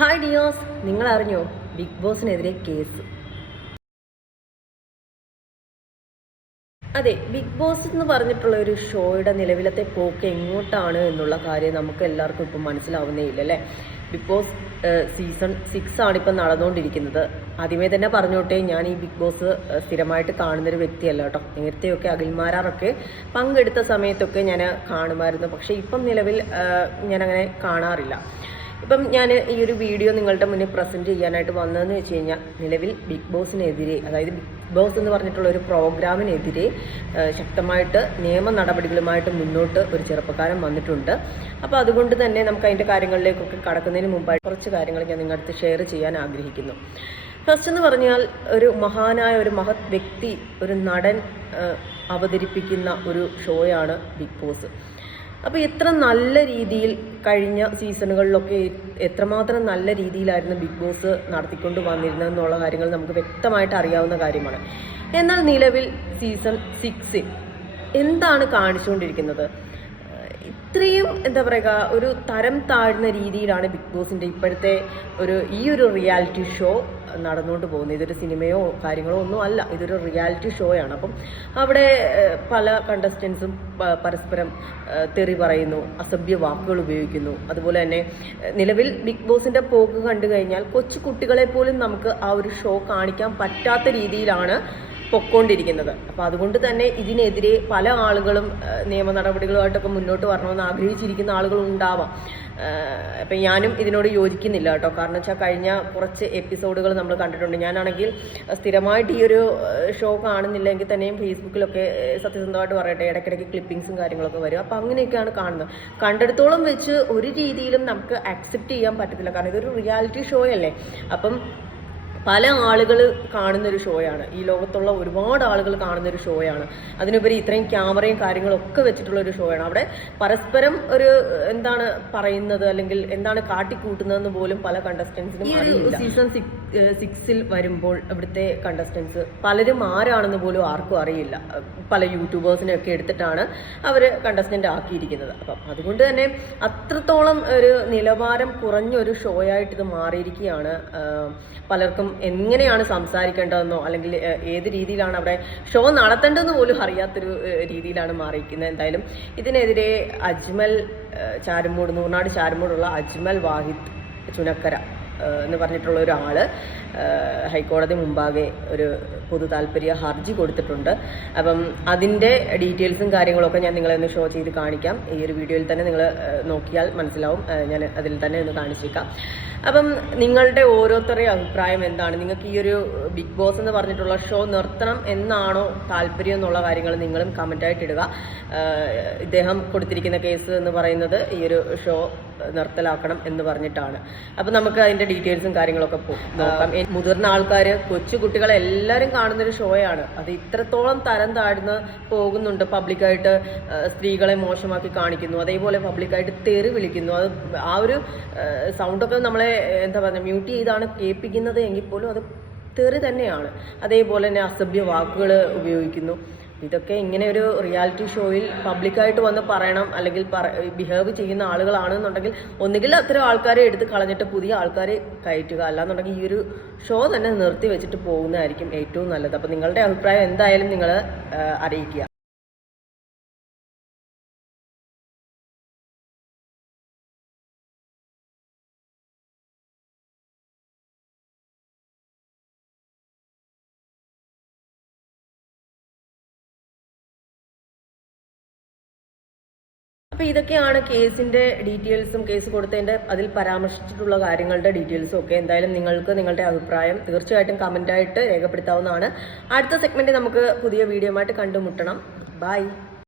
Hi ഡിയോസ് നിങ്ങൾ അറിഞ്ഞോ ബിഗ് ബോസിനെതിരെ കേസ്. അതെ ബിഗ് ബോസ് എന്ന് പറഞ്ഞിട്ടുള്ള ഒരു ഷോയുടെ നിലവിലത്തെ പോക്ക് എങ്ങോട്ടാണ് എന്നുള്ള കാര്യം നമുക്ക് എല്ലാവർക്കും ഇപ്പം മനസ്സിലാവുന്നേ ഇല്ല അല്ലേ? ബിഗ് ബോസ് സീസൺ സിക്സ് ആണ് ഇപ്പം നടന്നുകൊണ്ടിരിക്കുന്നത്. ആദ്യമേ തന്നെ പറഞ്ഞോട്ടെ ഞാൻ ഈ ബിഗ് ബോസ് സ്ഥിരമായിട്ട് കാണുന്നൊരു വ്യക്തിയല്ല കേട്ടോ. നേരത്തെയൊക്കെ അഖിൽമാരാറൊക്കെ പങ്കെടുത്ത സമയത്തൊക്കെ ഞാൻ കാണുമായിരുന്നു. പക്ഷേ ഇപ്പം നിലവിൽ ഞാനങ്ങനെ കാണാറില്ല. ഇപ്പം ഞാൻ ഈ ഒരു വീഡിയോ നിങ്ങളുടെ മുന്നിൽ പ്രസന്റ് ചെയ്യാനായിട്ട് വന്നതെന്ന് വെച്ച് കഴിഞ്ഞാൽ നിലവിൽ ബിഗ് ബോസിനെതിരെ അതായത് ബിഗ് ബോസ് എന്ന് പറഞ്ഞിട്ടുള്ള ഒരു പ്രോഗ്രാമിനെതിരെ ശക്തമായിട്ട് നിയമ നടപടികളുമായിട്ട് മുന്നോട്ട് ഒരു ചെറുപ്പക്കാരൻ വന്നിട്ടുണ്ട്. അപ്പോൾ അതുകൊണ്ട് തന്നെ നമുക്ക് അതിന്റെ കാര്യങ്ങളിലേക്കൊക്കെ കടക്കുന്നതിന് മുമ്പായി കുറച്ച് കാര്യങ്ങൾ ഞാൻ നിങ്ങളുടെ ഷെയർ ചെയ്യാൻ ആഗ്രഹിക്കുന്നു. ഫസ്റ്റ് എന്ന് പറഞ്ഞാൽ ഒരു മഹാനായ ഒരു മഹത് വ്യക്തി ഒരു നടൻ അവതരിപ്പിക്കുന്ന ഒരു ഷോയാണ് ബിഗ് ബോസ് അപ്പോൾ എത്ര നല്ല രീതിയിൽ കഴിഞ്ഞ സീസണുകളിലൊക്കെ എത്രമാത്രം നല്ല രീതിയിലായിരുന്നു ബിഗ് ബോസ് നടത്തിക്കൊണ്ട് വന്നിരുന്നത് എന്നുള്ള കാര്യങ്ങൾ നമുക്ക് വ്യക്തമായിട്ട് അറിയാവുന്ന കാര്യമാണ്. എന്നാൽ നിലവിൽ സീസൺ സിക്സിൽ എന്താണ് കാണിച്ചുകൊണ്ടിരിക്കുന്നത്? ഇത്രയും എന്താ പറയുക ഒരു തരം താഴ്ന്ന രീതിയിലാണ് ബിഗ് ബോസിന്റെ ഇപ്പോഴത്തെ ഒരു ഈ ഒരു റിയാലിറ്റി ഷോ നടന്നുകൊണ്ട് പോകുന്നത്. ഇതൊരു സിനിമയോ കാര്യങ്ങളോ ഒന്നും അല്ല. ഇതൊരു റിയാലിറ്റി ഷോയാണ് അപ്പം അവിടെ പല കണ്ടസ്റ്റൻസും പരസ്പരം തെറി പറയുന്നു അസഭ്യ വാക്കുകൾ ഉപയോഗിക്കുന്നു. അതുപോലെ തന്നെ നിലവിൽ ബിഗ് ബോസിന്റെ പോക്ക് കണ്ടു കഴിഞ്ഞാൽ കൊച്ചു കുട്ടികളെ പോലും നമുക്ക് ആ ഒരു ഷോ കാണിക്കാൻ പറ്റാത്ത രീതിയിലാണ് പൊക്കോണ്ടിരിക്കുന്നത്. അപ്പോൾ അതുകൊണ്ട് തന്നെ ഇതിനെതിരെ പല ആളുകളും നിയമ നടപടികളുമായിട്ടൊക്കെ മുന്നോട്ട് വരണമെന്ന് ആഗ്രഹിച്ചിരിക്കുന്ന ആളുകൾ ഉണ്ടാവാം. അപ്പം ഞാനും ഇതിനോട് യോജിക്കുന്നില്ല കേട്ടോ. കാരണം വെച്ചാൽ കഴിഞ്ഞ കുറച്ച് എപ്പിസോഡുകൾ നമ്മൾ കണ്ടിട്ടുണ്ട്. ഞാനാണെങ്കിൽ സ്ഥിരമായിട്ട് ഈ ഒരു ഷോ കാണുന്നില്ലെങ്കിൽ തന്നെയും ഫേസ്ബുക്കിലൊക്കെ സത്യസന്ധമായിട്ട് പറയട്ടെ ഇടയ്ക്കിടയ്ക്ക് ക്ലിപ്പിങ്സും കാര്യങ്ങളൊക്കെ വരും. അപ്പോൾ അങ്ങനെയൊക്കെയാണ് കാണുന്നത്. കണ്ടെടുത്തോളം വെച്ച് ഒരു രീതിയിലും നമുക്ക് അക്സെപ്റ്റ് ചെയ്യാൻ പറ്റത്തില്ല. കാരണം ഇതൊരു റിയാലിറ്റി ഷോ അല്ലേ അപ്പം പല ആളുകൾ കാണുന്ന ഒരു ഷോയാണ്. ഈ ലോകത്തുള്ള ഒരുപാട് ആളുകൾ കാണുന്ന ഒരു ഷോയാണ്. അതിനുപരി ഇത്രയും ക്യാമറയും കാര്യങ്ങളും ഒക്കെ വെച്ചിട്ടുള്ള ഒരു ഷോയാണ്. അവിടെ പരസ്പരം ഒരു എന്താണ് പറയുന്നത്? അല്ലെങ്കിൽ എന്താണ് കാട്ടിക്കൂട്ടുന്നതെന്ന് പോലും പല കണ്ടസ്റ്റൻസിനും അറിയില്ല. സീസൺ സിക്സിൽ വരുമ്പോൾ ഇവിടുത്തെ കണ്ടസ്റ്റൻസ് പലരും ആരാണെന്ന് പോലും ആർക്കും അറിയില്ല. പല യൂട്യൂബേഴ്സിനെ ഒക്കെ എടുത്തിട്ടാണ് അവർ കണ്ടസ്റ്റന്റ് ആക്കിയിരിക്കുന്നത്. അപ്പം അതുകൊണ്ട് തന്നെ അത്രത്തോളം ഒരു നിലവാരം കുറഞ്ഞൊരു ഷോ ആയിട്ട് ഇത് മാറിയിരിക്കുകയാണ്. പലർക്കും എങ്ങനെയാണ് സംസാരിക്കേണ്ടതെന്നോ അല്ലെങ്കിൽ ഏത് രീതിയിലാണ് അവിടെ ഷോ നടത്തേണ്ടതെന്ന് പോലും അറിയാത്തൊരു രീതിയിലാണ് മാറിയിരിക്കുന്നത്. എന്തായാലും ഇതിനെതിരെ അജ്മൽ ചാരുമൂട് നൂർനാട് ചാരുമൂടുള്ള അജ്മൽ വാഹിദ് ചുനക്കര. എന്ന് പറഞ്ഞിട്ടുള്ള ഒരാൾ ഹൈക്കോടതി മുമ്പാകെ ഒരു പൊതു താല്പര്യ ഹർജി കൊടുത്തിട്ടുണ്ട്. അപ്പം അതിന്റെ ഡീറ്റെയിൽസും കാര്യങ്ങളൊക്കെ ഞാൻ നിങ്ങളെ ഒന്ന് ഷോ ചെയ്ത് കാണിക്കാം. ഈ ഒരു വീഡിയോയിൽ തന്നെ നിങ്ങൾ നോക്കിയാൽ മനസ്സിലാവും. ഞാൻ അതിൽ തന്നെ ഒന്ന് കാണിച്ചേക്കാം. അപ്പം നിങ്ങളുടെ ഓരോരുത്തരുടെയും അഭിപ്രായം എന്താണ്? നിങ്ങൾക്ക് ഈ ഒരു ബിഗ് ബോസ് എന്ന് പറഞ്ഞിട്ടുള്ള ഷോ നിർത്തണം എന്നാണോ താല്പര്യം എന്നുള്ള കാര്യങ്ങൾ നിങ്ങളും കമന്റായിട്ട് ഇടുക. ഇദ്ദേഹം കൊടുത്തിരിക്കുന്ന കേസ് എന്ന് പറയുന്നത് ഈ ഒരു ഷോ നിർത്തലാക്കണം എന്ന് പറഞ്ഞിട്ടാണ്. അപ്പം നമുക്ക് അതിന്റെ ഡീറ്റെയിൽസും കാര്യങ്ങളൊക്കെ നോക്കാം. മുതിർന്ന ആൾക്കാർ കൊച്ചു കുട്ടികളെ എല്ലാവരും കാണുന്നൊരു ഷോയാണ്. അത് ഇത്രത്തോളം തരം താഴ്ന്ന് പോകുന്നുണ്ട്. പബ്ലിക്കായിട്ട് സ്ത്രീകളെ മോശമാക്കി കാണിക്കുന്നു. അതേപോലെ പബ്ലിക്കായിട്ട് തെറി വിളിക്കുന്നു. അത് ആ ഒരു സൗണ്ടൊക്കെ നമ്മളെ എന്താ പറയുക മ്യൂട്ട് ചെയ്താണ് കേൾപ്പിക്കുന്നത് എങ്കിൽ പോലും അത് തെറി തന്നെയാണ്. അതേപോലെ തന്നെ അസഭ്യ വാക്കുകൾ ഉപയോഗിക്കുന്നു. ഇതൊക്കെ ഇങ്ങനെ ഒരു റിയാലിറ്റി ഷോയിൽ പബ്ലിക്കായിട്ട് വന്ന് പറയണം അല്ലെങ്കിൽ ബിഹേവ് ചെയ്യുന്ന ആളുകളാണെന്നുണ്ടെങ്കിൽ ഒന്നുകിൽ അത്തരം ആൾക്കാരെ എടുത്ത് കളഞ്ഞിട്ട് പുതിയ ആൾക്കാരെ കയറ്റുക. അല്ലാന്നുണ്ടെങ്കിൽ ഈ ഒരു ഷോ തന്നെ നിർത്തി വെച്ചിട്ട് പോകുന്നതായിരിക്കും ഏറ്റവും നല്ലത്. അപ്പോൾ നിങ്ങളുടെ അഭിപ്രായം എന്തായാലും നിങ്ങൾ അറിയിക്കുക. അപ്പോൾ ഇതൊക്കെയാണ് കേസിന്റെ ഡീറ്റെയിൽസും കേസ് കൊടുത്തതിന്റെ അതിൽ പരാമർശിച്ചിട്ടുള്ള കാര്യങ്ങളുടെ ഡീറ്റെയിൽസും ഒക്കെ. എന്തായാലും നിങ്ങൾക്ക് നിങ്ങളുടെ അഭിപ്രായം തീർച്ചയായിട്ടും കമന്റായിട്ട് രേഖപ്പെടുത്താവുന്നതാണ്. അടുത്ത സെഗ്മെന്റ് നമുക്ക് പുതിയ വീഡിയോ ആയിട്ട് കണ്ടുമുട്ടണം. ബൈ